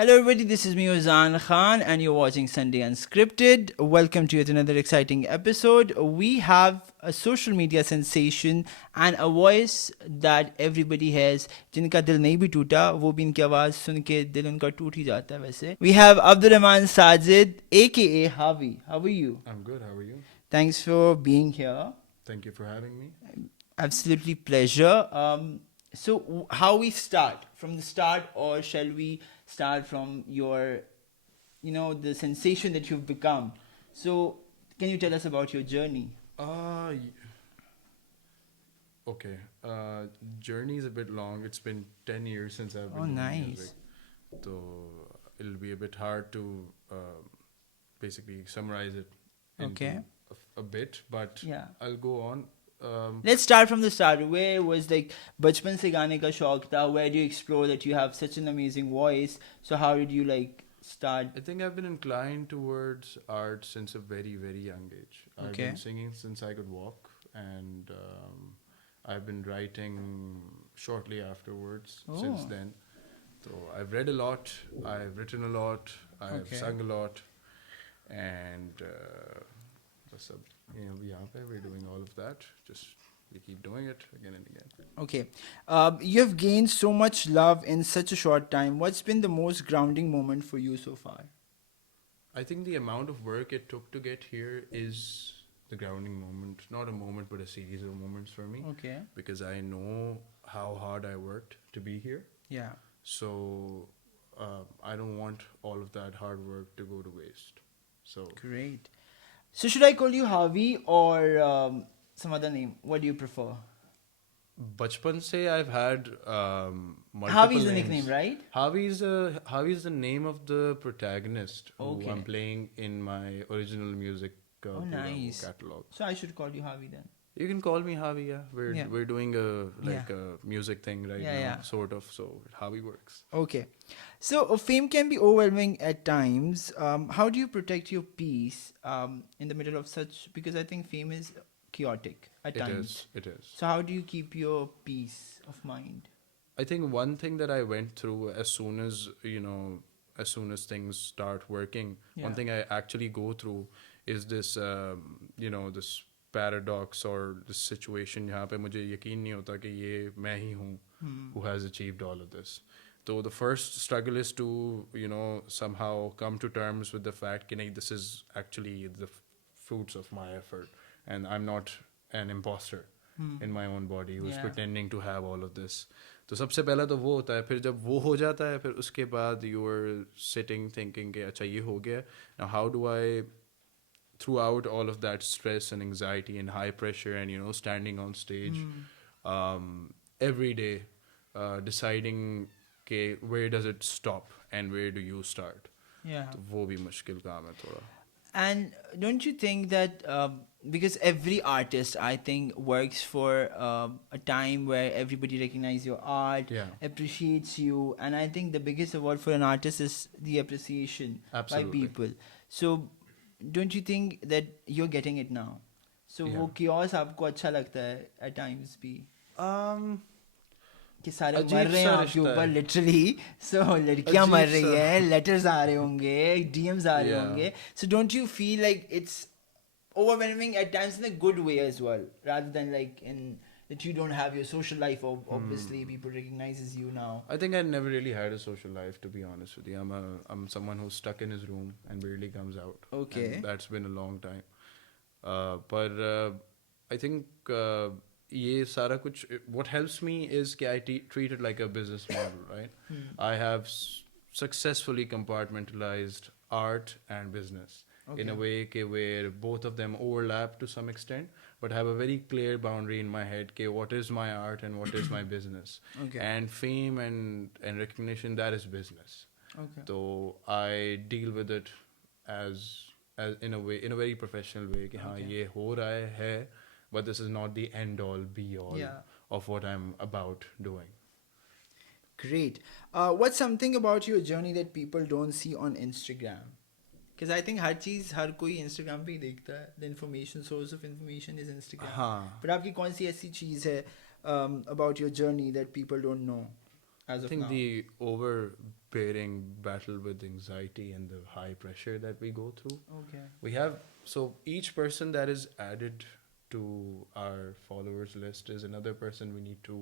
Hello, everybody. This is me, Ozan Khan, and you're watching Sunday Unscripted. Welcome to yet another exciting episode. We have a social media sensation and a voice that everybody has. जिनका दिल नहीं भी टूटा वो भी इनकी आवाज़ सुन के दिल उनका टूट ही जाता है वैसे. We have Abdul Rahman Sajid, aka Havi. How are you? I'm good. How are you? Thanks for being here. Thank you for having me. Absolutely pleasure. So how we start from the start, or shall we start from your, the sensation that you've become? So can you tell us about your journey? Uh, y- okay. Journey is a bit long. It's been 10 years since I've Oh, been doing nice. music. So it'll be a bit hard to basically summarize it into Okay. a bit, but Yeah. I'll go on. Let's start from the start. Where was like बचपन से गाने का शौक था? Where do you explore that you have such an amazing voice? So how did you like start? I think I've been inclined towards art since a very, very young age. I've Okay. been singing since I could walk, and I've been writing shortly afterwards since Oh. then. So I've read a lot, I've written a lot, I've Okay. sung a lot, and what's up? We're doing all of that. Just we keep doing it again and again. Okay. You have gained so much love in such a short time. What's been the most grounding moment for you so far? I think the amount of work it took to get here is the grounding moment. Not a moment, but a series of moments for me. Okay. Because I know how hard I worked to be here. Yeah. So I don't want all of that hard work to go to waste. So Great. So should I call you Harvey or some other name? What do you prefer? Bachpan se I've had multiple Harvey is the names. nickname, right? Harvey is the name of the protagonist who Okay. I'm playing in my original music Oh, nice. catalog. So I should call you Harvey then. You can call me Harvey. Yeah, Yeah. we're doing a Yeah. a music thing right Yeah, now, yeah. sort of. So Harvey works. Okay. So fame can be overwhelming at times. How do you protect your peace in the middle of such? Because I think fame is chaotic at times. It is. So how do you keep your peace of mind? I think one thing that I went through as soon as as soon as things start working, Yeah. one thing I actually go through is this this paradox or this situation यहाँ पे मुझे यकीन नहीं होता कि ये मैं ही हूँ who has achieved all of this. So the first struggle is to somehow come to terms with the fact that this is actually the fruits of my effort and I'm not an imposter in my own body who's Yeah. pretending to have all of this. तो सबसे पहला तो वो होता है, फिर जब वो हो जाता है फिर उसके बाद you are sitting thinking कि अच्छा ये हो गया, now how do I throughout all of that stress and anxiety and high pressure and standing on stage every day deciding के where does it stop and where do you start. Yeah. तो वो भी मुश्किल काम है थोड़ा. And don't you think that because every artist, I think, works for a time where everybody recognize your art, Yeah. appreciates you, and I think the biggest award for an artist is the appreciation Absolutely. by people. So don't you think that you're getting it now? So Yeah. वो chaos आपको अच्छा लगता है at times भी Um, कि सारे अजीब मर रहे हैं सा आपके रिश्ता ऊपर है। लिटरली सो लड़कियां अजीब मर रही सा। है लेटर्स आ रहे होंगे डीएम्स आ रहे Yeah. होंगे so don't you feel like it's overwhelming at times in a good way as well rather than like in that you don't have your social life obviously people recognizes you now. I think I never really had a social life, to be honest with you. I'm someone who's stuck in his room and barely comes out. Okay. And that's been a long time. But I think ये सारा कुछ what helps me is कि I treat it like a business model, right? I have successfully compartmentalized art and business in a way where both of them overlap to some extent, but have a very clear boundary in my head what is my art and what is my business. Okay. And fame and recognition, that is business. Okay. So I deal with it as in a way, in a very professional way कि हाँ ये हो रहा है, but this is not the end all be all Yeah. of what I'm about doing. Great. What's something about your journey that people don't see on Instagram? Because I think हर चीज़ हर कोई Instagram पे ही देखता है. The information source of information is Instagram. हाँ. But आपकी कौन सी ऐसी चीज़ है about your journey that people don't know as I of think now? the bearing battle with anxiety and the high pressure that we go through. Okay. We have, so each person that is added to our followers list is another person we need to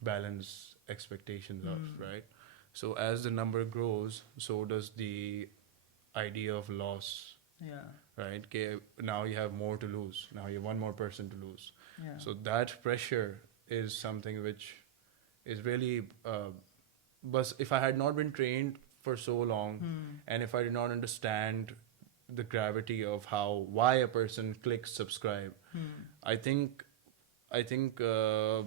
balance expectations of, right? So as the number grows, so does the idea of loss, Yeah. right? Okay, now you have more to lose, now you have one more person to lose. Yeah. So that pressure is something which is really but if I had not been trained for so long, and if I did not understand the gravity of why a person clicks subscribe, I think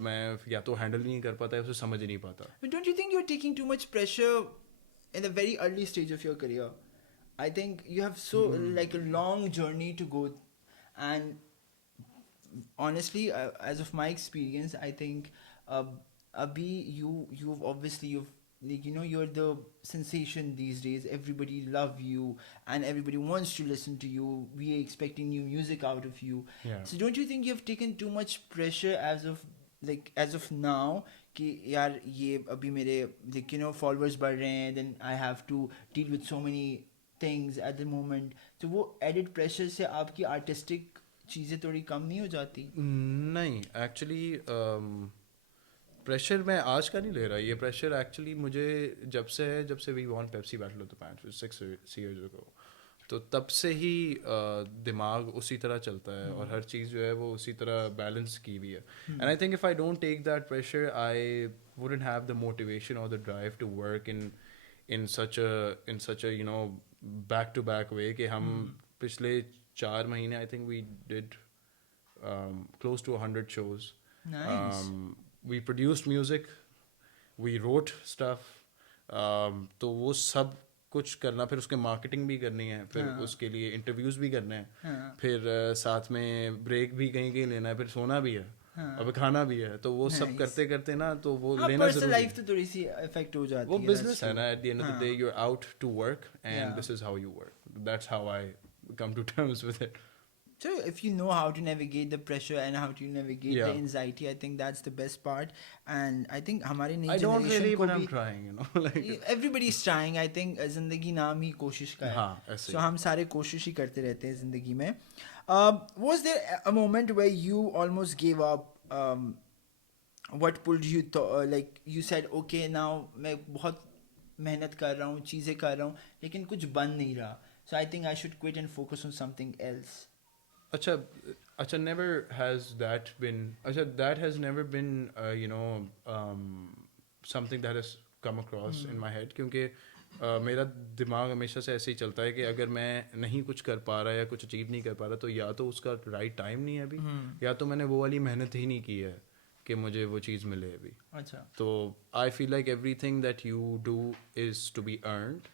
मैं या तो handle नहीं कर पाता या उसे समझ ही नहीं पाता. But don't you think you're taking too much pressure in the very early stage of your career? I think you have so like a long journey to go, and honestly, as of my experience, I think Abhi, you've like, you know, you're the sensation these days. Everybody love you and everybody wants to listen to you. We are expecting new music out of you. Yeah. So don't you think you've taken too much pressure as of now कि यार ये अभी मेरे like you know followers बढ़ रहे हैं, then I have to deal with so many things at the moment. तो वो added pressure से आपकी artistic चीज़ें थोड़ी कम नहीं हो जाती? नहीं, एक्चुअली प्रेशर मैं आज का नहीं ले रहा. ये प्रेशर एक्चुअली मुझे जब से we won Pepsi battle of the bands 6 years ago, तो तब से ही दिमाग उसी तरह चलता है और हर चीज़ जो है वो उसी तरह बैलेंस की हुई है. And I think if I don't take that pressure, I wouldn't have the motivation और the drive to work in such a you know back to back way कि हम पिछले 4 महीने I think we did close to 100 shows. Nice. We produced music, we wrote stuff. तो वो सब कुछ करना, फिर उसके मार्केटिंग भी करनी है, फिर उसके लिए इंटरव्यूज भी करने हैं, फिर साथ में ब्रेक भी कहीं कहीं लेना है, फिर सोना भी है, अब खाना भी है. तो वो सब करते करते ना तो वो लेना जरूरी लाइफ तो थोड़ी सी इफेक्ट हो जाती है. वो बिजनेस है ना. At the end of the day you are out to work and this is how you work. That's how I come to terms with it. So if you know how to navigate the pressure and how to navigate the anxiety, I think that's the best part. And I think हमारे नई I don't really, but I'm भी trying, you know. Like everybody is trying. I think जिंदगी नाम ही कोशिश का है. हाँ, ऐसे So हम सारे कोशिश ही करते रहते हैं जिंदगी में. Was there a moment where you almost gave up? What pulled you like you said, okay, now मैं बहुत मेहनत कर रहा हूँ, चीज़ें कर रहा हूँ, लेकिन कुछ बन नहीं रहा. So I think I should quit and focus on something else. Acha, never has that been. Acha, that has never been, you know, something that has come across in my head. क्योंकि मेरा दिमाग हमेशा से ऐसे ही चलता है कि अगर मैं नहीं कुछ कर पा रहा या कुछ अचीव नहीं कर पा रहा, तो या तो उसका राइट टाइम नहीं है अभी, या तो मैंने वो वाली मेहनत ही नहीं की है कि मुझे वो चीज़ मिले अभी. अच्छा. तो I feel like everything that you do is to be earned,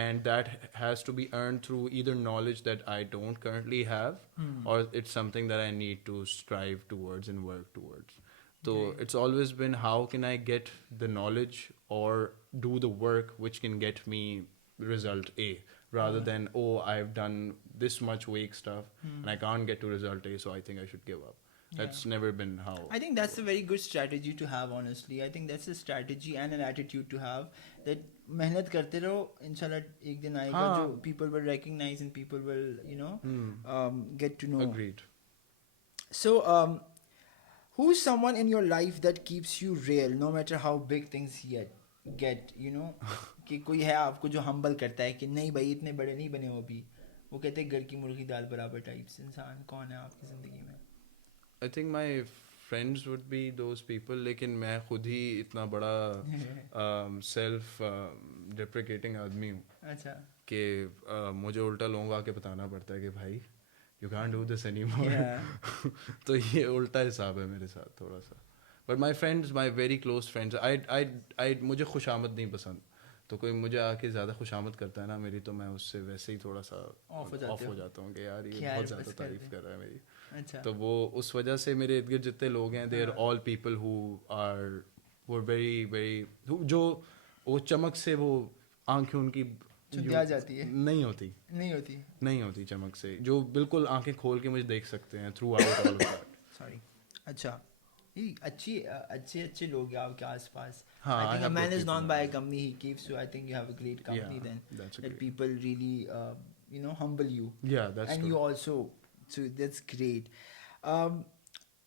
and that has to be earned through either knowledge that I don't currently have, or it's something that I need to strive towards and work towards. So it's always been, how can I get the knowledge or do the work which can get me result A, rather than, oh, I've done this much weak stuff and I can't get to result A, so I think I should give up. That's never been how. I think that's a very good strategy to have, honestly. I think that's a strategy and an attitude to have, that मेहनत करते रहो, इंशाल्लाह एक दिन आएगा जो people will recognize and people will, you know, get to know. Agreed. So who's someone in your life that keeps you real no matter how big things get, you know? कि कोई है आपको जो humble करता है कि नहीं भाई इतने बड़े नहीं बने हो अभी, वो कहते हैं घर की मुर्गी दाल बराबर टाइप्स इंसान. कौन है आपकी ज़िंदगी में? I think my friends would be those people, लेकिन मैं खुद ही इतना बड़ा self deprecating आदमी हूँ. अच्छा. कि मुझे उल्टा लोगों को आके बताना पड़ता है कि भाई you can't do this anymore. तो ये उल्टा हिसाब है मेरे साथ थोड़ा सा. But my friends, my very close friends, I मुझे खुशामद नहीं पसंद. तो कोई मुझे आके ज़्यादा खुशामद करता है ना मेरी, तो मैं उससे वैसे ही थोड़ा सा ऑफ हो जाता हूँ कि यार ये बहुत ज़्यादा तारीफ कर रहा है मेरी. अच्छा. तो वो उस वजह से मेरे इर्द गिर्द जितने लोग हैं, they are all people who are very very, जो वो चमक से वो आंखें उनकी आ जाती है, नहीं होती चमक से, जो बिल्कुल आंखें खोल के मुझे देख सकते हैं through out all of that. Sorry. अच्छा. ही अच्छे अच्छे लोग हैं आपके आसपास. हाँ, I I think a have man good is people known by a around. company he keeps, so I think you have a great company Yeah, then. that's a That great. people really, humble you. Yeah, that's And true. you also, so that's great. Um,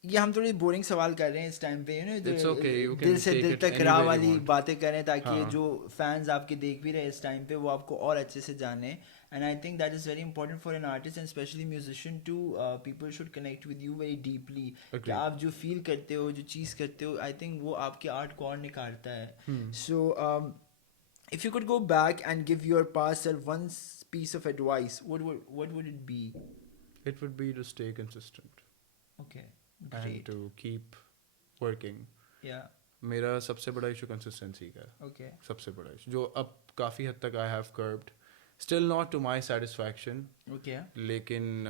ये हम थोड़ी boring सवाल कर रहे हैं इस time पे, It's okay. You दिल can से take दिल it तक राह anywhere you वाली want. बातें करें ताकि हाँ. जो फैंस आपके देख भी रहे हैं इस टाइम पे वो आपको और अच्छे से जाने. And I think that is very important for an artist and especially musician to people should connect with you very deeply. कि Agreed. आप जो फील करते हो जो चीज़ करते हो I think वो आपके आर्ट को और निखारता है. Hmm. So if you could go back and give your past self one piece of advice, what would it be? It would be to stay consistent Okay, and great. to keep working. Yeah, मेरा सबसे बड़ा issue consistency का है. okay. सबसे बड़ा issue जो अब काफ़ी हद तक I have curbed, still not to my satisfaction, Okay. लेकिन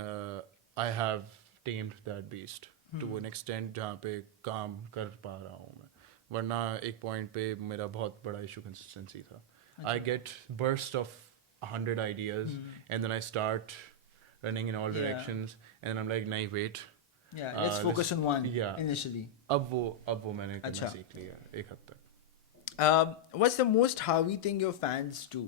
I have tamed that beast to an extent जहाँ पे काम कर पा रहा हूँ मैं. वरना एक पॉइंट पे मेरा बहुत बड़ा इशू कंसिस्टेंसी था. I get burst of 100 ideas and then I start running in all Yeah. directions and I'm like नहीं wait. Yeah, let's focus on one yeah. initially. अब वो मैंने करना अच्छा. सीख लिया एक हद तक. What's the most Harvey thing your fans do?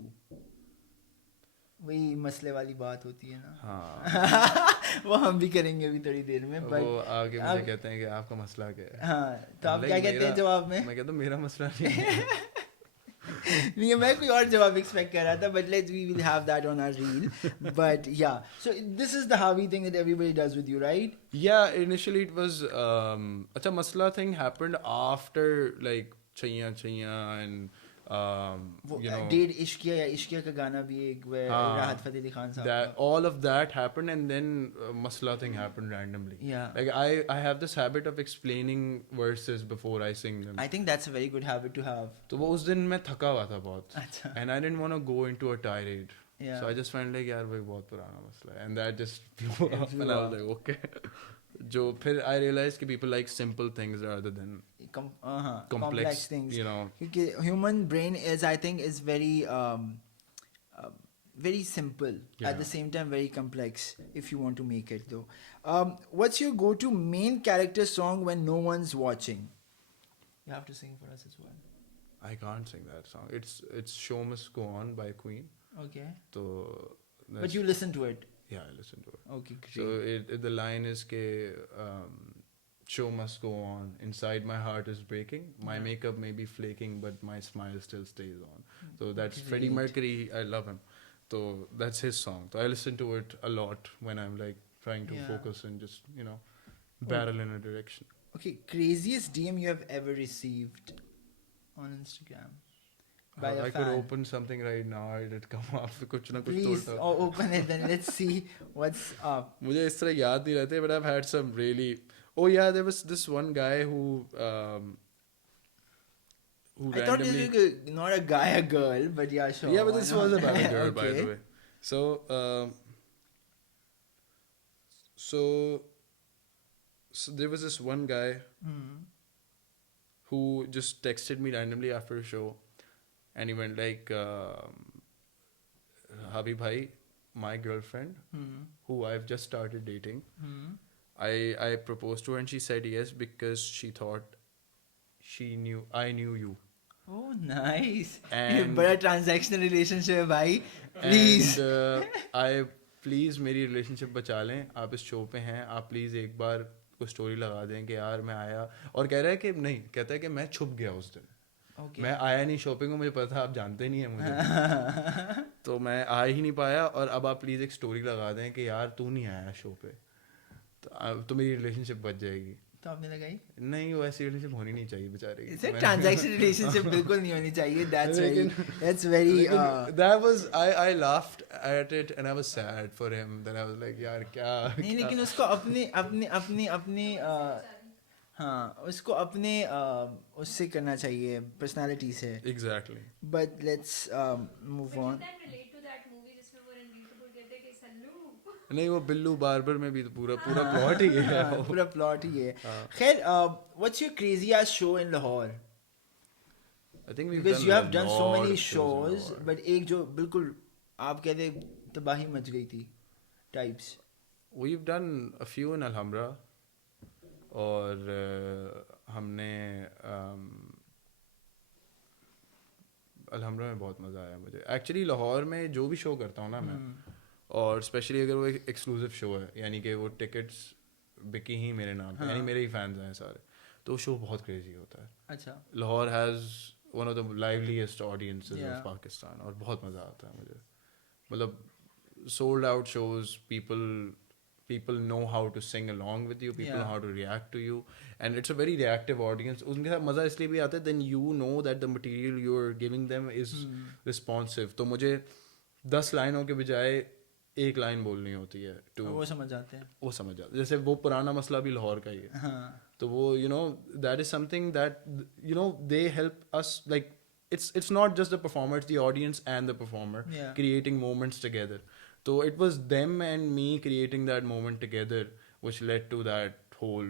वही मसले वाली बात होती है ना. हाँ. वो हम भी करेंगे अभी थोड़ी देर में. But वो आगे मुझे अब- कहते हैं कि आपका मसला क्या है. हाँ, तो आप Like क्या कहते हैं मेरा- जवाब में? मैं कहता हूँ मेरा मसला नहीं है. नहीं, मैं कोई और जवाब एक्सपेक्ट कर रहा था, but we will have that on our reel. But yeah, so this is the Harvey thing that everybody does with you, right? Yeah, initially it was अच्छा masla thing happened after like Chaiya Chaiya and वो you know डेढ़ इश्किया या इश्किया का गाना भी एक हाँ, राहत फतेह अली खान साहब that का. all of that happened and then masla thing happened randomly. Yeah. Like I have this habit of explaining verses before I sing them. I think that's a very good habit to have. तो वो उस दिन मैं थका हुआ था बहुत. अच्छा. And I didn't want to go into a tirade. Yeah. So I just felt like यार वो एक बहुत पुराना मसला है. And that just blew up. blew And I was up. like okay. जो फिर I realized कि people like simple things rather than Complex things. You know. क्योंकि human brain is, I think, is very very simple Yeah. at the same time very complex if you want to make it though. What's your go-to main character song when no one's watching? You have to sing for us as well. I can't sing that song. It's Show Must Go On by Queen. Okay. So. But you listen to it. Yeah, I listen to it. Okay, great. So the line is ke show must go on. Inside my heart is breaking. My Yeah. makeup may be flaking, but my smile still stays on. So that's Freddie Great. Mercury. I love him. So that's his song. So I listen to it a lot when I'm like trying to Yeah. focus and just barrel in a direction. Okay, craziest DM you have ever received on Instagram by a I fan. could open something right now. It'd come up. कुछ ना कुछ Please तो उल्टा. open it then let's see what's up. मुझे इस तरह याद नहीं रहते, but I've had some really. Oh yeah, there was this one guy who I thought randomly. it was not a guy, a girl, but yeah, sure. Yeah, but why this not? was about a girl, by Okay. the way. So there was this one guy Hmm. who just texted me randomly after a show, and he went like, "Habi bhai, my girlfriend, Hmm. who I've just started dating, Hmm. I proposed to her and she said yes because she thought I knew you." Oh, nice. And- बड़ा transactional relationship है भाई. Please. And please मेरी relationship बचा लें. आप इस show पे हैं, आप प्लीज़ एक बार को स्टोरी लगा दें कि यार मैं आया. और कह रहा है कि नहीं, कहता है कि मैं छुप गया उस दिन. Okay. मैं आया नहीं शॉपिंग को, मुझे पता था आप जानते नहीं हैं मुझे. तो मैं आ ही नहीं पाया और अब आप प्लीज़ एक स्टोरी लगा दें कि यार तू नहीं आया शो पे, तो मेरी रिलेशनशिप बच जाएगी. तो आपने लगाई? नहीं, वो ऐसी रिलेशनशिप होनी नहीं चाहिए बेचारे की. इसे transaction relationship बिल्कुल नहीं होनी चाहिए. That's very. That was I laughed at it and I was sad for him. Then I was like यार क्या. नहीं, लेकिन उसको अपनी हाँ, उसको अपने उससे करना चाहिए, पर्सनालिटी से. Exactly. But let's move on. But you can relate to that movie जिसमें वो रणबीर कपूर कहते हैं कि सल्लू. नहीं, वो बिल्लू बार्बर में भी तो पूरा प्लॉट ही है. हाँ, पूरा प्लॉट ही है. खैर, what's your crazy ass show in Lahore? I think we've Because done you have a done so lot many of shows in shows, Lahore. but एक जो बिल्कुल आप कहते तबाही मच गई थी types. We've done a few in Alhambra और हमने अलहमरा में बहुत मज़ा आया मुझे एक्चुअली लाहौर में जो भी शो करता हूँ ना मैं और स्पेशली अगर वो एक एक्सक्लूसिव शो है यानी कि वो टिकट्स बिकी ही मेरे नाम पे यानी मेरे ही फैंस हैं सारे तो शो बहुत क्रेजी होता है अच्छा Lahore has one of the liveliest audiences of Pakistan और बहुत मज़ा आता है मुझे मतलब sold out shows people know how to sing along with you people know how to react to you and it's a very reactive audience उनके साथ मज़ा इसलिए भी आता है then you know that the material you're giving them is responsive तो मुझे 10 लाइनों के बजाय एक लाइन बोलनी होती है to वो समझ जाते हैं वो समझ जाते जैसे वो पुराना मसला भी लाहौर का ही है तो वो you know that is something that you know they help us like it's not just the performer it's the audience and the performer creating moments together so it was them and me creating that moment together which led to that whole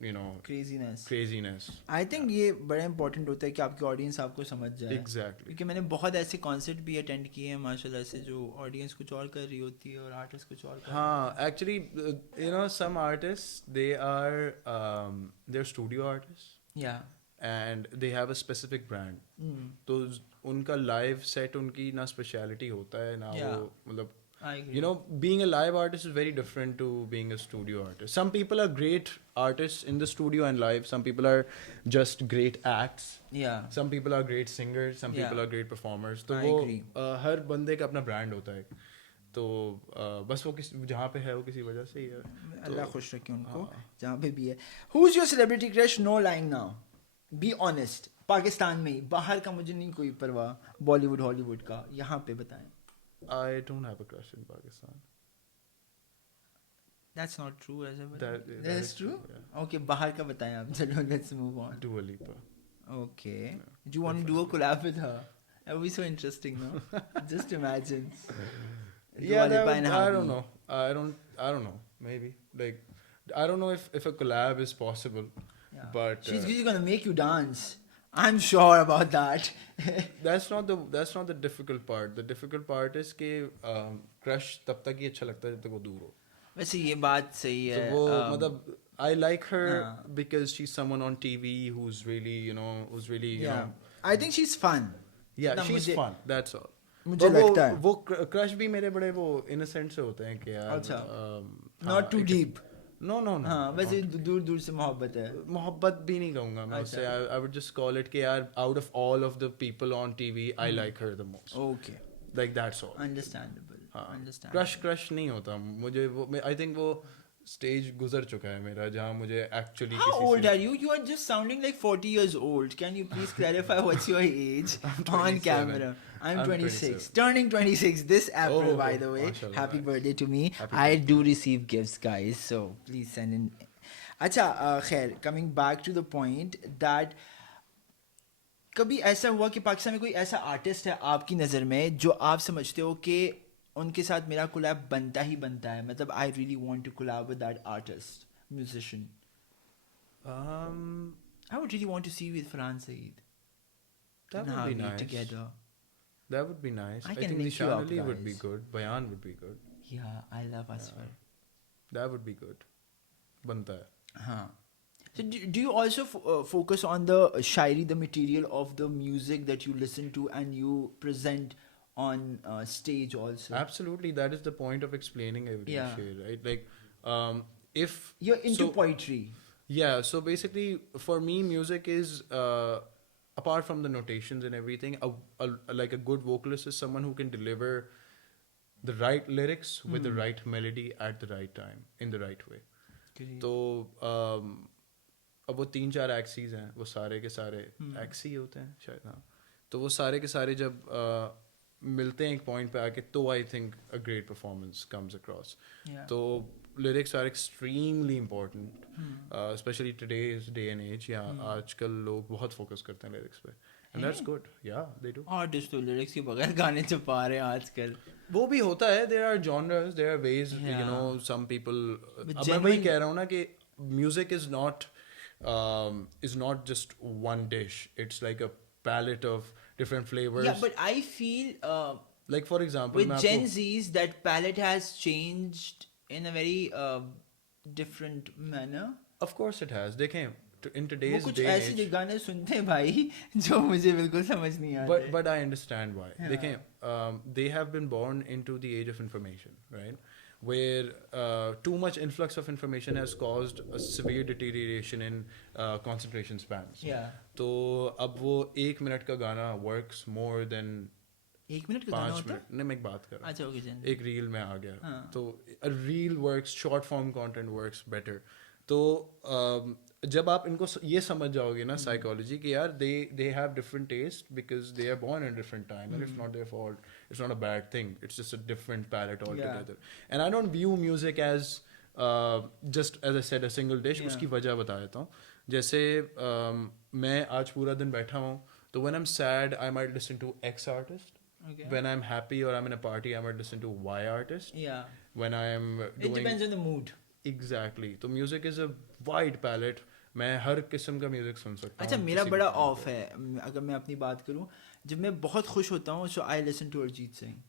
you know craziness I think ये बड़ा important होता है कि आपकी audience आपको समझ जाए exactly क्योंकि मैंने बहुत ऐसे कॉन्सर्ट भी अटेंड किए हैं माशाल्लाह से जो ऑडियंस कुछ और कर रही होती है और आर्टिस्ट कुछ और कर रहे हाँ actually you know some artists they are they're studio artists या and they have a specific brand तो उनका लाइव सेट उनकी ना स्पेशलिटी होता है ना वो मतलब you know being a live artist is very different to being a studio artist some people are great artists in the studio and live some people are just great acts some people are great singers some people are great performers तो वो हर बंदे का अपना brand होता है तो बस वो किसी जहाँ पे है वो किसी वजह से ही है अल्लाह खुश रखे उनको जहाँ पे भी है who's your celebrity crush no lying now be honest Pakistan में बाहर का मुझे नहीं कोई परवाह बॉलीवुड हॉलीवुड का यहाँ पे बताएं I don't have a crush in Pakistan. That's not true as ever. That is true? Yeah. Okay, बाहर का बताएं आप चलो let's move on. Dua Lipa. Okay. Do you want to do a collab with her? That would be so interesting, no? Just imagine. Yeah, that would, I don't know. I don't know. Maybe like I don't know if a collab is possible. Yeah. But she's really gonna make you dance. I'm sure about that. that's not the difficult part. The difficult part is कि crush तब तक ही अच्छा लगता है जब तक वो दूर हो. वैसे ये बात सही है. तो वो मतलब I like her because she's someone on TV who's really you know. I think she's fun. Yeah, she's fun. That's all. मुझे लगता है. वो crush भी मेरे बड़े वो innocent से होते हैं कि यार. अच्छा. Not too deep. No. हाँ वैसे दूर दूर से मोहब्बत है. मोहब्बत भी नहीं कहूँगा मैं उससे. I would just call it कि यार out of all of the people on TV I like her the most. Okay. Like that's all. Understandable. Crush नहीं होता मुझे वो I think वो stage गुजर चुका है मेरा जहाँ मुझे actually How old are you? You are just sounding like 40 years old. Can you please clarify what's your age on camera? I'm 26. Turning 26 this April, by the way. Mashallah, Happy birthday to me. Happy I do receive gifts, guys. So please send in. अच्छा खैर coming back to the point that कभी ऐसा हुआ कि पाकिस्तान में कोई ऐसा artist है आपकी नज़र में जो आप समझते हो कि उनके साथ मेरा कोलैब बनता ही बनता है मतलब I really want to collab with that artist musician I would really want to see you with Farhan Saeed that would be nice together that would be nice I think can link you Nishan up, Ali would be guys. good Bayan would be good yeah I love Asfar that would be good बनता है हाँ so do you also focus on the shairi the material of the music that you listen to and you present on stage also absolutely that is the point of explaining every shade right like if you're into poetry yeah so basically for me music is apart from the notations and everything like a good vocalist is someone who can deliver the right lyrics with the right melody at the right time in the right way तो अब वो 3-4 axes हैं वो सारे के सारे XC होते हैं शायद हाँ तो वो सारे के सारे जब मिलते हैं एक पॉइंट पे आके तो I think a great performance comes across तो lyrics are extremely important specially today's day and as या आजकल लोग बहुत फोकस करते हैं लिरिक्स पे एंड दैट्स गुड या दे डू आर्टिस्ट तो लिरिक्स के बगैर गाने छुपा रहे हैं आजकल वो भी होता है there are genres there are ways you know some people अब मैं वही कह रहा हूँ ना कि music is not just one dish it's like a palette of different flavors yeah but I feel like for example with Gen Z's that palette has changed in a very different manner of course it has देखें in वो today's कुछ day and ऐसे age. गाने सुनते हैं भाई जो मुझे बिल्कुल समझ नहीं आते. But I understand why. Yeah. They have been born into the age of information, right? Where too much influx of information has caused a severe deterioration in concentration spans. Yeah. तो अब वो 1 minute का गाना works more than 1 minute का गाना 5 होता है? minute. नहीं, मैं एक बात कर रहा हूँ. अच्छा ओके जन. एक रील में आ गया. हाँ. तो a reel works, short form content works better. तो जब आप इनको ये समझ जाओगे ना साइकोलॉजी कि यार they have different taste because they are born in a different time and it's not their fault, it's not a bad thing, it's just a different palette altogether. And I don't view music as just as I said a single dish. उसकी वजह बता देता हूँ. जैसे मैं आज पूरा दिन बैठा हूँ तो when I'm sad I might listen to X artist. Okay. When I'm happy or I'm in a party I might listen to Y artist. Yeah. When I'm It doing depends on the mood. Exactly. तो music is a wide palette. मैं हर किस्म का music सुन सकता हूँ. अच्छा मेरा बड़ा ऑफ है अगर मैं अपनी बात करूँ. जब मैं बहुत खुश होता हूँ so I listen to Arjit Singh.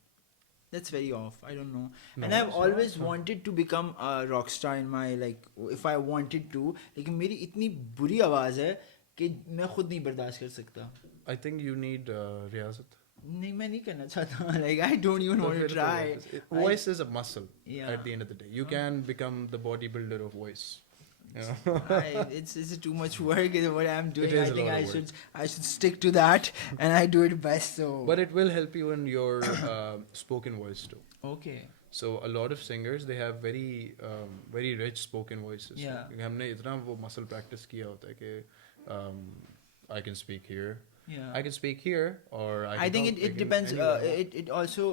That's very off. I don't know. No, And I've it's always not. wanted to become a rock star in my like if I wanted to. लेकिन मेरी इतनी बुरी आवाज़ है कि मैं खुद नहीं बर्दाश्त कर सकता. आई थिंक यू नीड रियाजत. नहीं मैं नहीं करना चाहता. Like I don't even want to try. Voice is a muscle. Yeah. At the end of the day, you can become the bodybuilder of voice. You know? It's too much work is what I'm doing. It is I a think lot of I should stick to that and I do it best. So But it will help you in your spoken voice too. okay. So a lot of singers they have very rich spoken voices. Yeah. क्योंकि हमने इतना वो muscle practice किया होता है कि I can speak here. Yeah. I can speak here or I I think talk it like depends. anywhere. It also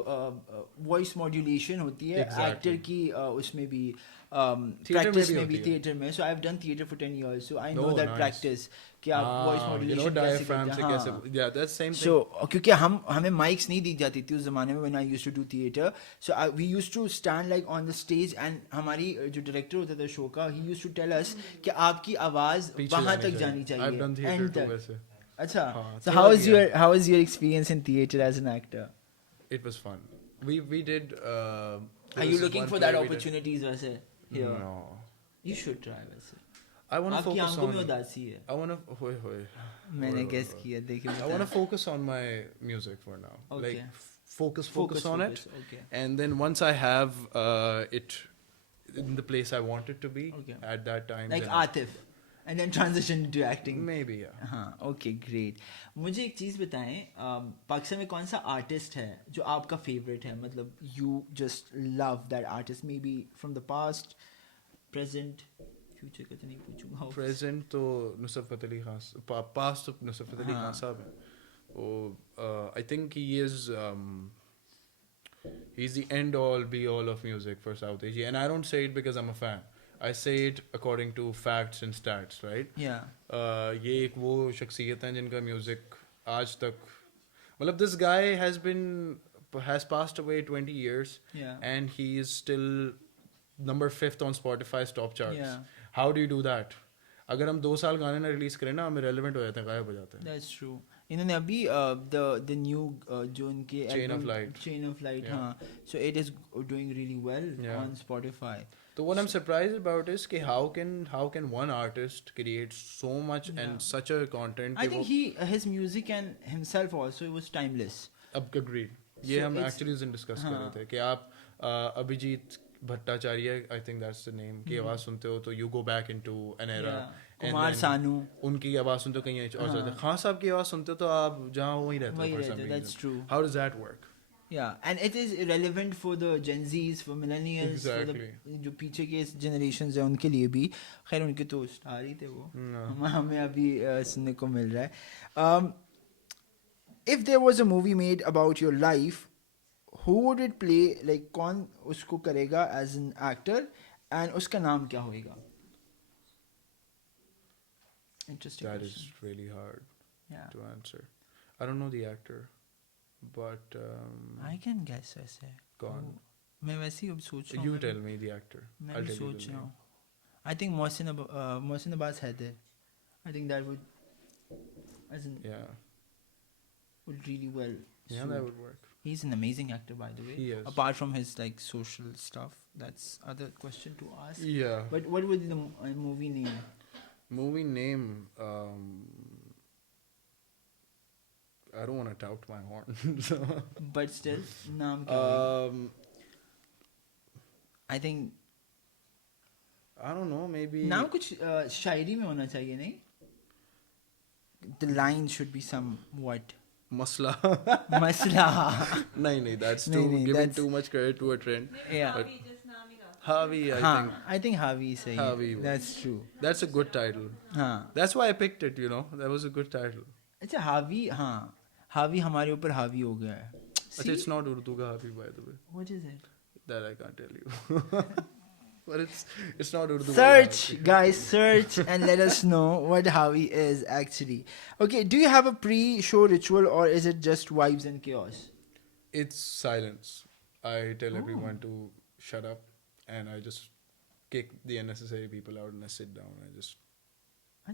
voice modulation होती है. Exactly. Actor की उसमें भी Theatre practice में भी में भी होती है. theatre में. So I've done theatre for 10 years. So I know Oh, that nice. practice कि आप voice you modulation know कैसे diaphragm करते से हैं. कैसे. हाँ. Yeah, that's same thing. So क्योंकि हमें mics नहीं दी जाती थी उस ज़माने में when I used to do theatre. So we used to stand like on the stage and हमारी जो director होता था show का he used to tell us कि आपकी आवाज़ पीछे वहाँ जानी तक जानी चाहिए. I've done theatre end too तक. वैसे. अच्छा. हाँ, So थोड़ा किया. how was your experience in theatre as an actor? It was fun. We did. Are you looking for that opportunities वैसे? Here. No. You should try वैसे. I want to आपकी focus आंखों में on. उदासी है. I want to. Hoy. मैंने guess किया देखिए. I want to focus on my music for now. Okay. Like focus on it. Okay. And then once I have it in the place I want it to be Okay. at that time. Like then Atif. And then transition into acting. maybe yeah. हाँ okay great. मुझे एक चीज़ बताएं पाकिस्तान में कौन सा artist है जो आपका फेवरेट है. मतलब you just love that artist may be from the past present future का तो नहीं पूछूंगा. Present तो नुसरत फ़तेह अली खान. Past तो नुसरत फ़तेह अली हाँ. खान साहब हैं. I think he is he's the end all be all of music for South Asia, and I don't say it because I'm a fan. I say it according to facts and stats, right? या ये एक वो शख्सियत हैं जिनका music आज तक मतलब this guy has passed away 20 years Yeah. and he is still number 5th on Spotify's top charts. Yeah. How do you do that? अगर हम 2 साल गाने ना रिलीज करें ना हम irrelevant हो जाते हैं, गायब हो जाते हैं. That's true. इन्होंने अभी the new जो इनके Chain of Light. Chain of Light Yeah. हाँ. So it is doing really well Yeah. on Spotify. So what I'm surprised about is कि how can one artist create so much Yeah. and such a content I कि think वो- his music and himself also was timeless. अब agreed. ये So हम it's- actually उस दिन discuss कर हाँ. रहे थे कि आप Abhijeet Bhattacharya I think that's the name की आवाज़ सुनते हो तो you go back into an era. Yeah. Kumar Sanu. उनकी आवाज़ सुनते हो कहीं और हाँ. जाते. खान साहब की आवाज़ सुनते हो तो आप जहाँ वहीं रहते वहीं हो for रहते some हो, that's reason. true. How does that work? Yeah, and it is relevant for the Gen Zs, for millennials, for Exactly. the जो पीछे के generations हैं उनके लिए भी. खैर उनके तो स्टार ही थे वो. No. हमें अभी सुनने को मिल रहा है. If there was a movie made about your life, who would it play? Like कौन उसको करेगा as an actor and उसका नाम क्या होएगा? Interesting That is question. really hard Yeah. to answer. I don't know the actor, but I can guess वैसे. कौन? मैं वैसे ही अब सोच रहा हूँ. You tell me the actor. मैं I'll भी tell you सोच the रहा name. हूँ. I think Mohsin Abbas Haider. I think that Yeah. would really well Yeah, suit. that would work. He's an amazing actor, by the way. He is. Apart from his like social stuff, that's other question to ask. Yeah. But what would the movie name? Movie name. I don't want to tout my horn. So, But still, नाम क्या होगा? um, I think I don't know. Maybe. नाम कुछ शायरी में होना चाहिए नहीं? The line should be somewhat Masla. masla. नहीं, that's नहीं, too नहीं, giving that's- too much credit to a trend. Yeah. Harvey just नाम ही काफी. Harvey, I हाँ, think I think Harvey सही है. Harvey was- That's true. that's a good title. हाँ. That's why I picked it. That was a good title. अच्छा हावी हाँ हावी हमारे ऊपर हावी हो गया है. But it's not Urdu ka Harvey, by the way. What is it? That I can't tell you. But it's not Urdu. wala Search, Harvey. guys, search and let us know what Harvey is actually. Okay, do you have a pre-show ritual or is it just vibes and chaos? It's silence. I tell Oh. everyone to shut up, and I just kick the unnecessary people out, and I sit down.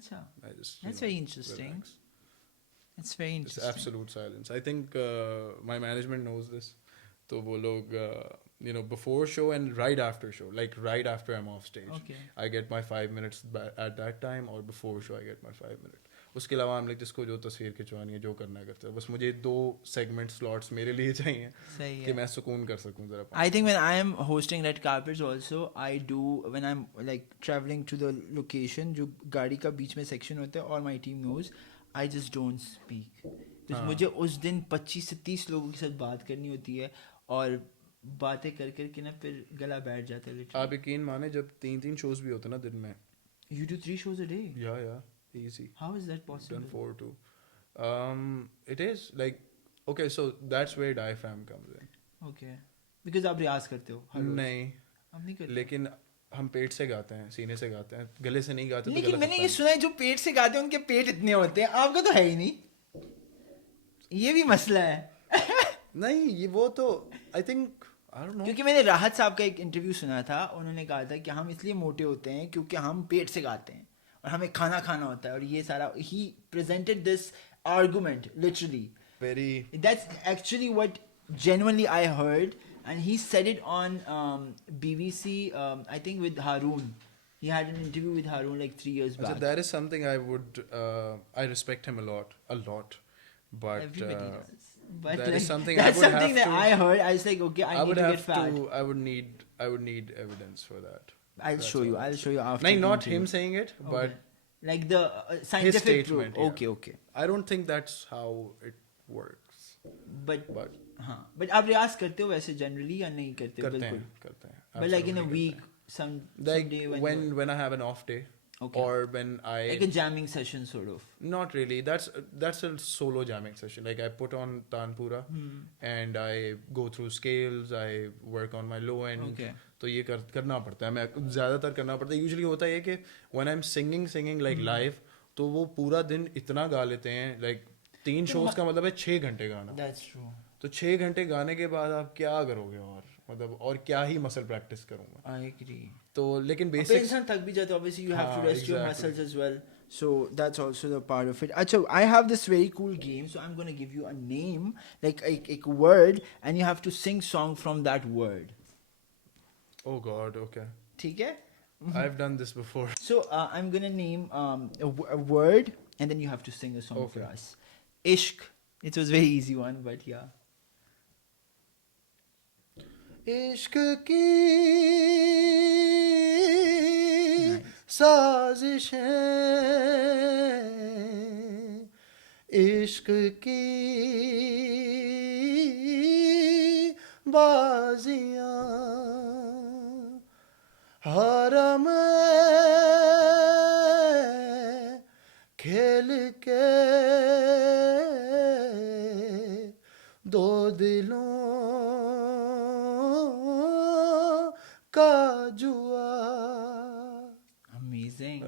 Acha, I just. that's very interesting. relax. It's very It's interesting. absolute silence. I think my management knows this. So वो लोग, before show and right after show, like right after I'm off stage, Okay. I get my 5 minutes at that time, or before show I get my 5 minutes. उसके अलावा हम लोग जिसको जो तस्वीर खिंचवानी है जो करना है करते हैं. बस मुझे 2 segment slots मेरे लिए चाहिए सही कि है. मैं सुकून कर सकूं जरा. I think when I am hosting red carpets also, I do when I'm like traveling to the location, जो गाड़ी का बीच में section होता है, all my team knows, I just don't speak. Because मुझे उस दिन 25 से 30 लोगों के साथ बात करनी होती है और बातें कर करके ना फिर गला बैठ जाता है आप literally. यकीन माने जब 3 shows भी होते हैं ना दिन में. You do 3 shows a day? Yeah, easy. How is that Done possible? 4 too. It is like, okay, so that's where diaphragm comes in. Okay. Because आप रियाज करते हो हर रोज. नहीं, आप नहीं करते. लेकिन हम पेट से गाते हैं, सीने से गाते हैं, गले से नहीं गाते. तो लेकिन गलत मैंने होता ये है. सुना है जो पेट से गाते हैं उनके पेट इतने होते हैं, आपका तो है ही नहीं. ये भी मसला है. नहीं, ये वो तो I think I don't know. क्योंकि मैंने राहत साहब का एक इंटरव्यू सुना था, उन्होंने कहा था कि हम इसलिए मोटे होते हैं क्योंकि हम पेट से गाते हैं और हमें खाना खाना होता है और ये सारा. He presented this argument literally. Very That's actually what genuinely I heard, and he said it on BBC. I think with Haroon. He had an interview with Haroon like 3 years so back. that is something I would I respect him a lot, but Everybody does. But that is like, something I that's would something have that to- I heard. I was like, okay, I I need would to have get fat. to I would need evidence for that. I'll That's show you. all. I'll show you after. No, the not interview. him saying it, Okay. but like the scientific proof. statement, yeah. Okay, okay. I don't think that's how it works. But But हाँ. But आप रियाज करते हो वैसे generally या नहीं करते हो? करते बिल्कुल. हैं. But like in a Absolutely week, करते some हैं. Like day when I have an off day, Okay. or when I like a jamming session sort of. not really. That's a solo jamming session. Like I put on Tanpura and I go through scales. I work on my low end. Okay. तो ये करना पड़ता है. मैं ज़्यादातर करना पड़ता है. Usually होता है कि when I'm singing like live, तो वो पूरा दिन इतना गा लेते हैं. Like 3 shows का मतलब है 6 घंटे गाना. That's true. तो 6 घंटे गाने के बाद आप क्या करोगे और क्या ही मसल प्रैक्टिस करूँगा. I agree. तो लेकिन फिर बेसिक इंसान थक भी जाता है. Obviously you have to हाँ, rest your exactly. muscles as well. So that's also the part of it. Achha, I have this very cool game. So I'm going to give you a name, like a word, and you have to sing song from that word. oh god, okay. ठीक है? I've done this before. So I'm going to name a word, and then you have to sing a song for Okay. us. Ishq. It was a very easy one, but yeah. इश्क की साजिशें, इश्क की बाजियां, हरम खेल के दो दिलों का जुआ. Amazing.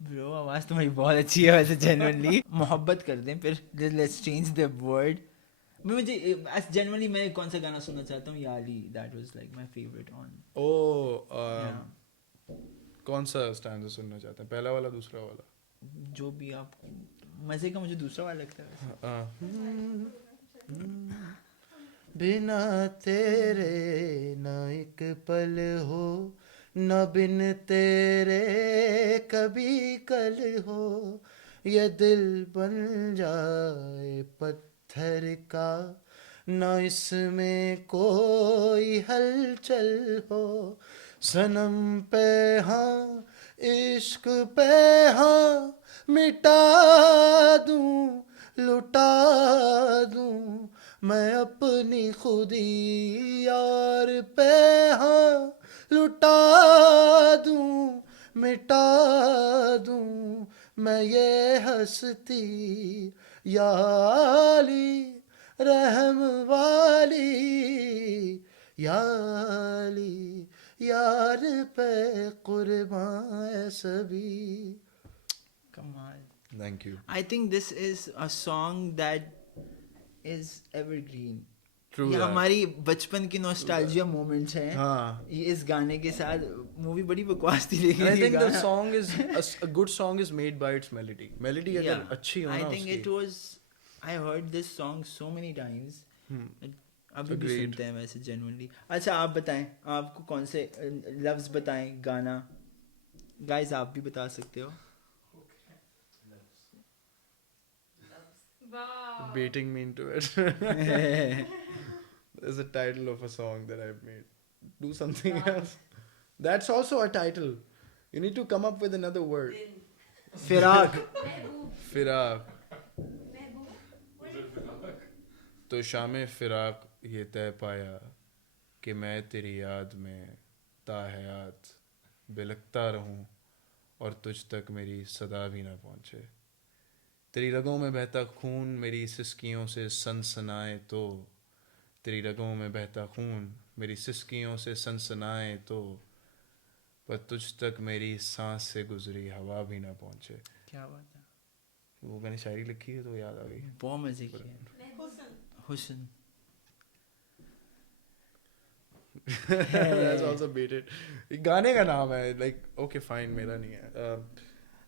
Bro, आवाज तुम्हारी बहुत अच्छी है वैसे genuinely. मोहब्बत कर दें फिर let's change the word. मुझे genuinely मैं कौन सा गाना सुनना चाहता हूँ? याली. That was like my favorite on. Yeah. कौन सा स्टैंजा सुनना चाहते हैं? पहला वाला, दूसरा वाला? जो भी आप मजे का मुझे दूसरा वाला लगता है वैसे. बिना तेरे न एक पल हो न बिन तेरे कभी कल हो, ये दिल बन जाए पत्थर का, न इसमें कोई हलचल हो, सनम पे हाँ इश्क पे हाँ, मिटा दूं लुटा दूं मैं अपनी खुदी, यार पे हाँ लुटा दूं मिटा दूं मैं ये हस्ती, याली रहम वाली, याली यार पे कुर्बान सभी. Kamal. Thank you. I think this is a song that is evergreen. True ये that. हमारी बचपन की नॉस्टैल्जिया मोमेंट्स हैं. हाँ. ये इस गाने के साथ मूवी बड़ी बकवास थी लेकिन And I ये think the गाना- song is a good song is made by its melody. Melody अगर अच्छी हो I ना think उसकी. it was. I heard this song so many times. अभी भी Agreed. सुनते हैं वैसे genuinely. अच्छा आप बताएं आपको कौन से लफ्ज बताएं गाना. गाइस आप भी बता सकते हो. Wow. Baiting me into it. There's a title of a song that I've made. Do something else. That's also a title. You need to come up with another word. फिराक. Mehboob. फिराक. Mehboob. What is it? तो शाम फिराक ये तय पाया कि मैं तेरी याद में ताहयात बिलखता रहूं और तुझ तक मेरी सदा भी ना पहुंचे. तेरी रगों में बहता खून मेरी सिसकियों से सनसनाए तो, तेरी रगों में बहता खून मेरी सिसकियों से सनसनाए तो, पर तुझ तक मेरी सांस से गुजरी हवा भी ना पहुंचे. क्या बात है. वो मैंने शायरी लिखी है तो याद आ गई. बहुत मजे की है. Mehboob. हुस्न. That's also baited. गाने का नाम है like okay fine मेरा नहीं है.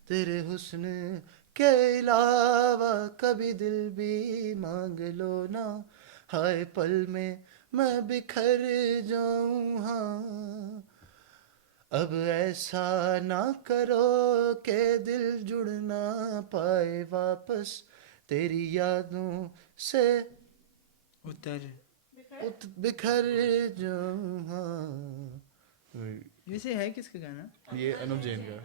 तेरे हुस्न के अलावा कभी दिल भी मांग लो ना, हाय पल में मैं बिखर जाऊं हाँ. अब ऐसा ना करो के दिल जुड़ ना पाए वापस, तेरी यादों से उतर. बिखर जाऊं हाँ. वैसे है किसका गाना. ये अनुप जैन का.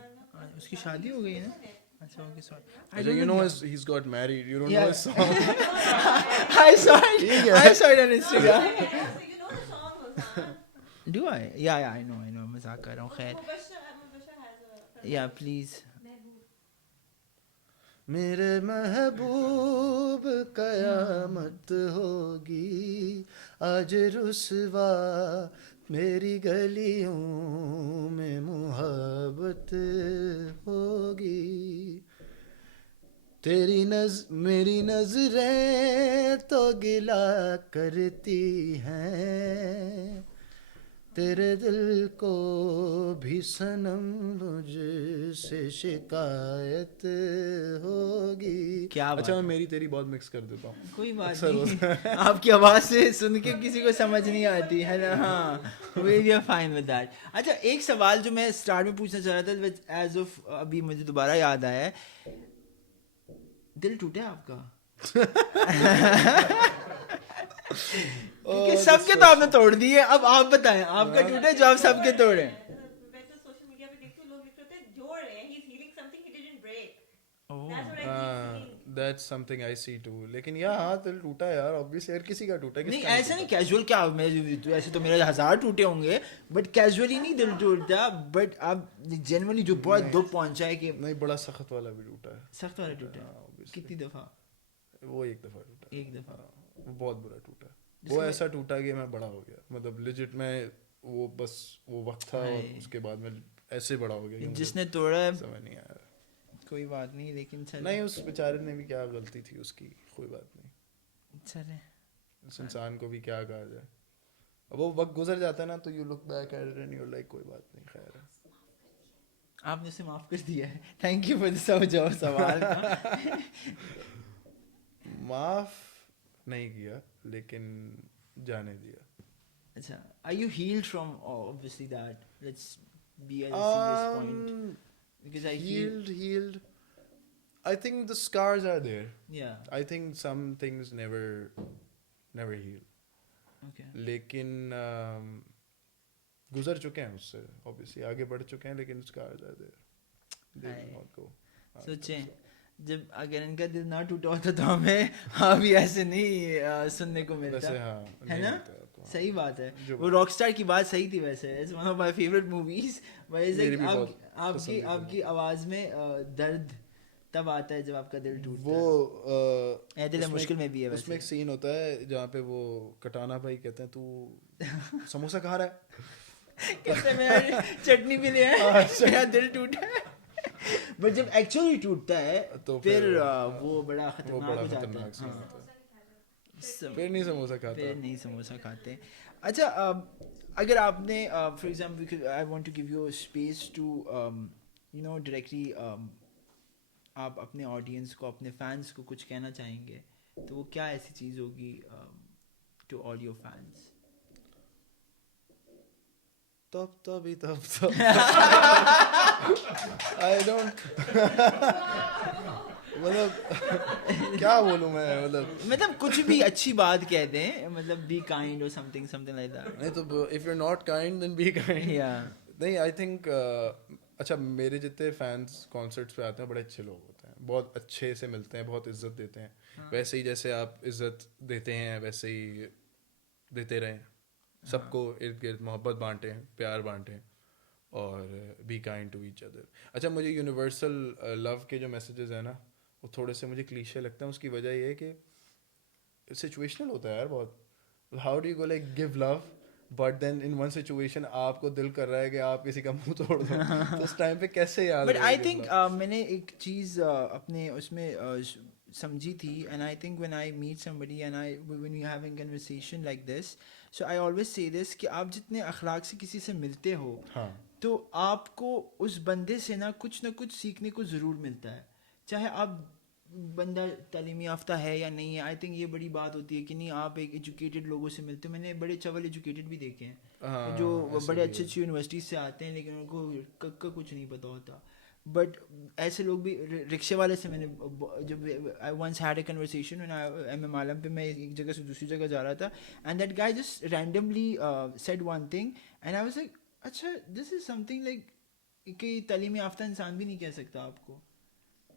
उसकी शादी हो गई है ना. अच्छा ओके सॉरी. अच्छा, you know he's got married. You don't Yeah. know his song. I saw it. ठीक है. I saw it on Instagram. So you know the song Ozan? Do I? Yeah, I know. मजाक कर रहा हूँ. खैर. Mubashir has a Yeah, please. Mehboob. मेरे महबूब कयामत होगी आज रुसवा मेरी गलियों में मुहब्बत होगी. तेरी मेरी नजरें तो गिला करती हैं, तेरे दिल को भी सनम मुझसे शिकायत होगी. क्या बात अच्छा है. मैं मेरी तेरी बहुत मिक्स कर देता हूँ. कोई बात अक्सर नहीं. आपकी आवाज से सुन के किसी को समझ नहीं आती है ना. हाँ, we are fine with that. अच्छा एक सवाल जो मैं स्टार्ट में पूछना चाह रहा था एज ऑफ अभी मुझे दोबारा याद आया है. दिल टूटा है आपका. क्योंकि सबके तो आपने तोड़ दिए. अब आप बताएं आपका टूटे जो आप सबके तोड़े. मैं तो सोशल मीडिया पे देखती हूँ लोग लिख रहे थे जोड़ रहे हैं, he's healing something he didn't break. Oh. That's what I keep seeing. That's something I see too. लेकिन यार हाँ दिल टूटा है यार. ऑब्वियसली यार किसी का टूटा है. नहीं किसका ऐसा नहीं कैजुअल. क्या मैं ऐसे तो मेरे 1000 टूटे होंगे बट कैजुअली नहीं दिल टूटता. बट अब जेन्युइनली जो बहुत दुख पहुंचा है कि नहीं बड़ा सख्त वाला भी टूटा है. सख्त वाला टूटा है. हाँ, obviously. कितनी दफा. वो एक दफा टूटा. एक दफा. हाँ, वो बहुत बुरा टूटा. वो ऐसा टूटा कि मैं बड़ा हो गया. मतलब लिजिट में वो बस वो वक्त था और उसके बाद में ऐसे बड़ा हो गया कि मुझे जिसने तोड़ा है समझ नहीं आया. कोई बात नहीं लेकिन चले. नहीं उस बेचारे ने भी क्या गलती थी उसकी. कोई बात नहीं. चले. उस इंसान को भी क्या कहा जाए. अब वो वक्त गुजर जाता है ना तो you look back at it and you like कोई बात नहीं खैर है. आपने उसे माफ कर दिया है. थैंक यू फॉर द जवाब सवाल का. माफ नहीं किया लेकिन जाने दिया. अच्छा. Are you healed from obviously that? Let's be a serious point? Because I feel Healed. I think the scars are there. yeah. I think some things never heal. Okay. लेकिन गुजर चुके हैं उससे, obviously आगे बढ़ चुके हैं, लेकिन scars are there. They will not go. सोचें जब अगर इनका दिल ना टूटा होता तो हमें अभी ऐसे नहीं सुनने को मिलता वैसे हाँ, है नहीं ना? मिलता आपको, हाँ। सही बात है। जो- वो रॉकस्टार की बात सही थी वैसे। It's one of my favourite movies. मेरी भी बहुत आपकी पसंदीदा आपकी आवाज में दर्द तब आता है जब आपका दिल टूटता वो है। ए दिल है उसमें- मुश्किल में भी है उसमें एक वैसे। सीन होता है जहाँ पे वो कटाना भाई कहते हैं तू समोसा खा रहा है, कहते हैं मेरा चटनी भी ले आया, मेरा दिल टूटा है। बट जब एक्चुअली टूटता है तो फिर फिर, वो बड़ा वो खतरनाक बड़ा हो जाता है। खतरनाक सीन हाँ। होता है। सम- फिर नहीं समोसा खाता। फिर नहीं समोसा खाते। अच्छा अगर आपने for example I want to give you space to you know directly आप अपने ऑडियंस को, अपने फैंस को कुछ कहना चाहेंगे तो वो क्या ऐसी चीज़ होगी टू ऑल योर फैंस? तब आई डोंट मतलब क्या बोलूं मैं, मतलब कुछ भी अच्छी बात कह दें, मतलब बी काइंड और समथिंग लाइक दैट। नहीं तो if you are not kind then be kind. या नहीं आई थिंक अच्छा मेरे जितने फैंस कॉन्सर्ट्स पे आते हैं बड़े अच्छे लोग होते हैं, बहुत अच्छे से मिलते हैं, बहुत इज्जत देते हैं। हाँ। वैसे ही जैसे आप इज्जत देते हैं वैसे ही देते रहें, सबको इर्द गिर्द मोहब्बत बांटें, प्यार बांटें और be kind to each other. अच्छा मुझे यूनिवर्सल लव के जो मैसेजेस हैं ना वो थोड़े से मुझे क्लीशे लगते हैं। उसकी वजह ये है कि सिचुएशनल होता है यार बहुत। How do you go like give love but then in one situation आपको दिल कर रहा है कि आप किसी का मुंह तोड़ दो, तो उस टाइम पे कैसे याद बट आई रहेगा थिंक love? मैंने एक चीज़ अपने उसमें समझी थी, and I think when I meet somebody and I when you having conversation like this, so I always say this कि आप जितने अखलाक से किसी से मिलते हो हाँ तो आपको उस बंदे से ना कुछ सीखने को ज़रूर मिलता है, चाहे आप बंदा तालीमी याफ्ता है या नहीं है। आई थिंक ये बड़ी बात होती है कि नहीं आप एक एजुकेटेड लोगों से मिलते हो। मैंने बड़े चवल एजुकेटेड भी देखे हैं हाँ, जो ऐसा बड़े भी अच्छे है। अच्छी यूनिवर्सिटी से आते हैं लेकिन उनको का कुछ नहीं पता होता। बट ऐसे लोग भी रिक्शे वाले से मैंने जब I once had a conversation when M Alam पे मैं एक जगह से दूसरी जगह जा रहा था and that guy just randomly said one thing and I was like अच्छा दिस इज समथिंग लाइक कि तालीमी याफ्ता इंसान भी नहीं कह सकता आपको।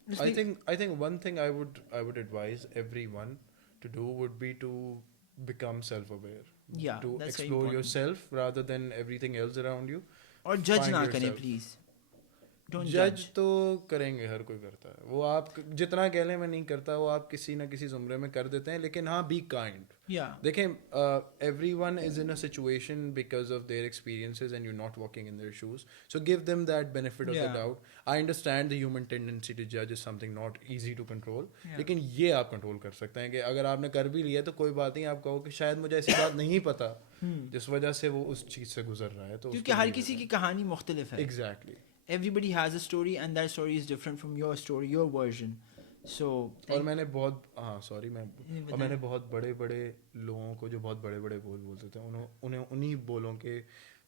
I think one thing I would advise everyone to do would be to become self-aware. Yeah, To that's very explore important. yourself rather than everything else around you. और जज Find ना करें yourself. प्लीज, डोंट जज जज। तो करेंगे, हर कोई करता है वो। आप जितना कह लें मैं नहीं करता, वो आप किसी ना किसी जुमरे में कर देते हैं। लेकिन हाँ बी काइंड। या देखें everyone is in a situation because of their experiences and you're not walking in their shoes, so give them that benefit of the Yeah. doubt. I understand the human tendency to judge is something not easy to control, Yeah. लेकिन ये आप control कर सकते हैं कि अगर आपने कर भी लिया तो कोई बात नहीं, आप कहो कि शायद मुझे ऐसी बात नहीं पता जिस वजह से वो उस चीज़ से गुजर रहा है। तो क्योंकि हर किसी की कहानी मुख्तलिफ है। Exactly Everybody has a story and that story is different from your story, your version. So और मैंने बहुत सॉरी मैं नहीं, और मैंने बहुत बड़े बड़े लोगों को जो बहुत बड़े बड़े बोल बोलते थे उन्हें उन्हीं बोलों के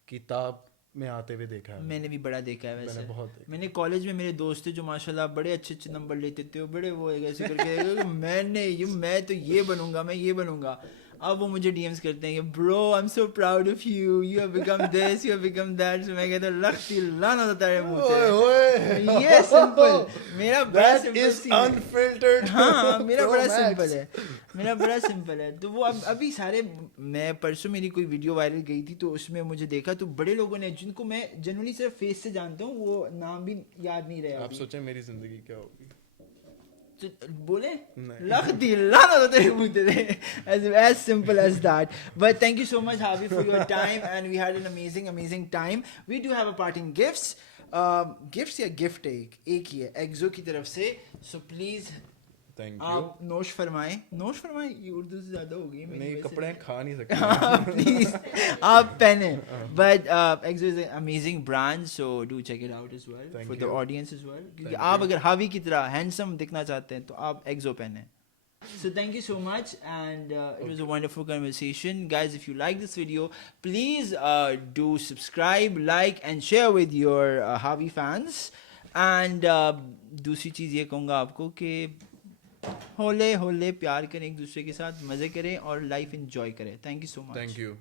किताब में आते हुए देखा है। मैंने भी बड़ा देखा है वैसे। मैंने बहुत देखा। मैंने कॉलेज में मेरे दोस्त थे जो माशाल्लाह बड़े अच्छे अच्छे नंबर लेते थे, वो बड़े वो ऐसे करके मैं तो ये बनूंगा, मैं ये बनूंगा। अब वो मुझे डीएम्स करते हैं कि bro I am so proud of you, you have become this, you have become that. So मैं कहता हूं लखती लाना होता है मुंह पे। ये सिंपल, मेरा बड़ा That सिंपल is सीन है। unfiltered. हाँ मेरा Pro बड़ा Max. सिंपल है, मेरा बड़ा सिंपल है। तो वो अभी सारे, मैं परसों मेरी कोई वीडियो वायरल गई थी तो उसमें मुझे देखा तो बड़े लोगों ने जिनको मैं जनरली सिर्फ फेस से जानता हूँ वो नाम भी याद नहीं रहे आप अभी। सोचें मेरी जिंदगी क्या होगी। तो बोले नहीं। लख दिलाना तो तेरे मुंह पे, as simple as that. But thank you so much Harvey for your time and we had an amazing time. We do have a parting gifts. Gifts या गिफ्ट एक ही है एक्सो की तरफ से, सो प्लीज थैंक यू। आप नोश फरमाएं। ये उर्दू से ज्यादा हो गई मेरी नहीं वैसे। कपड़े खा नहीं सकते। प्लीज आप पहने। But Exo is amazing brand, so do check it out as well Thank for the you. Audience as well. क्योंकि Thank आप you. अगर हावी की तरह हैंडसम दिखना चाहते हैं तो आप एक्सो पहने। So thank you so much, and it was a wonderful conversation, guys. If you like this video, please do subscribe, like, and share with your Harvey fans. And दूसरी चीज़ ये कहूँगा आपको कि होले होले प्यार करें, एक दूसरे के साथ मज़े करें और लाइफ एंजॉय करें. Thank you so much. Thank you.